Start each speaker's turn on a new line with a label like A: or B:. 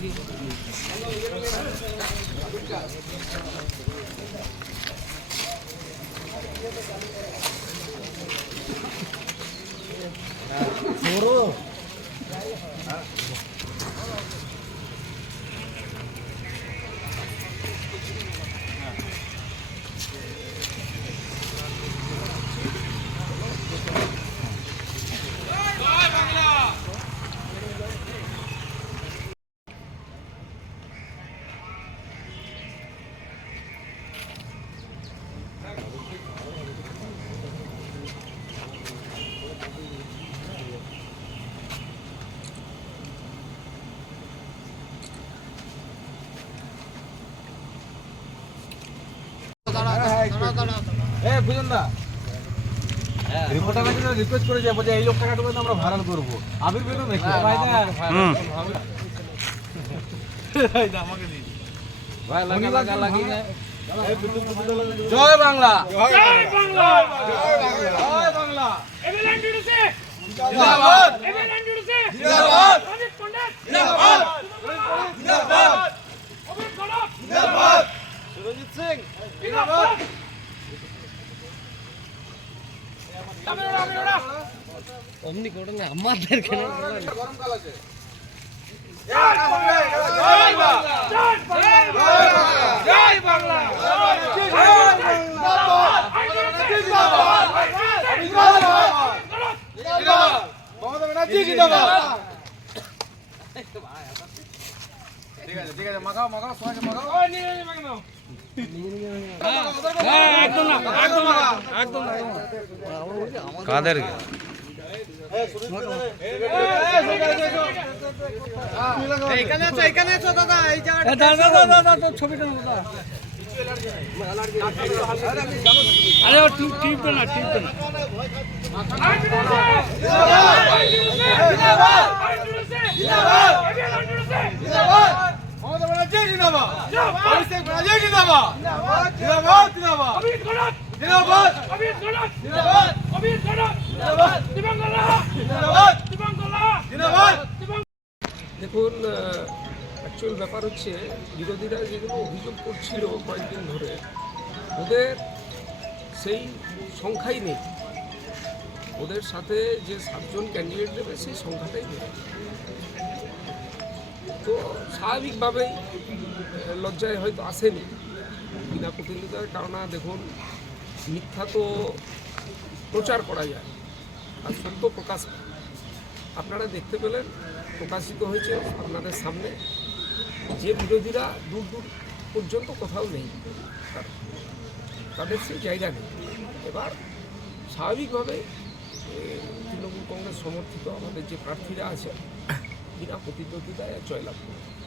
A: 여기. 서로. এ বুঝুন না reporter request করে যাব যে এই লোক টাকাটুকু আমরা ভাড়াল করব। আবির বেরো নাকি ভাই না?
B: হুম
A: ভাই লাগা লাগা লাগি না জয় বাংলা।
C: জয় বাংলা।
A: জয় বাংলা।
C: এমএলএন ডিউসে
A: জিন্দাবাদ।
C: এমএলএন ডিউসে
A: জিন্দাবাদ
C: রঞ্জিত পণ্ডিত
A: জিন্দাবাদ জিন্দাবাদ
C: অমিত গলপ
A: জিন্দাবাদ সুরজিৎ সিং জিন্দাবাদ
C: তামিলনাড়ু তামিলনাড়ু
D: অমনি করে না আমাদের কেন
A: গরম কাল আছে
C: জয় বাংলা জয় বাংলা জয় বাংলা
A: মমতা ব্যানার্জি জিন্দাবাদ ঠিক আছে ঠিক আছে মাখাও মাখাও সবাইকে মাখাও
C: একদম না একদম না একদম না
B: কাদেরকে
D: ছবিটা
C: আরে ও টিপ টিপ না টিপ না
A: জিন্দাবাদ জিন্দাবাদ জিন্দাবাদ জিন্দাবাদ
E: দেখুন অ্যাকচুয়াল ব্যাপার হচ্ছে, বিরোধীরা যেগুলো অভিযোগ করছিল কয়েকদিন ধরে, ওদের সেই সংখ্যাই নেই। ওদের সাথে যে সাতজন ক্যান্ডিডেট দেবে, সেই সংখ্যাটাই নেই। তো স্বাভাবিকভাবেই লজ্জায় হয়তো আসেনি। বিনা প্রতিনিধিতার কারণ, দেখুন, মিথ্যা তো প্রচার করা যায়। আর সত্য প্রকাশ। আপনারা দেখতে পেলেন, প্রকাশিত হয়েছে আপনাদের সামনে। যে বিরোধীরা দূর দূর পর্যন্ত কোথাও নেই, তাদের সেই জায়গা নেই। এবার স্বাভাবিকভাবে তৃণমূল কংগ্রেস সমর্থিত আমাদের যে প্রার্থীরা আছে বিনা প্রতিদ্বন্দ্বিতায় জয়লাভ করবে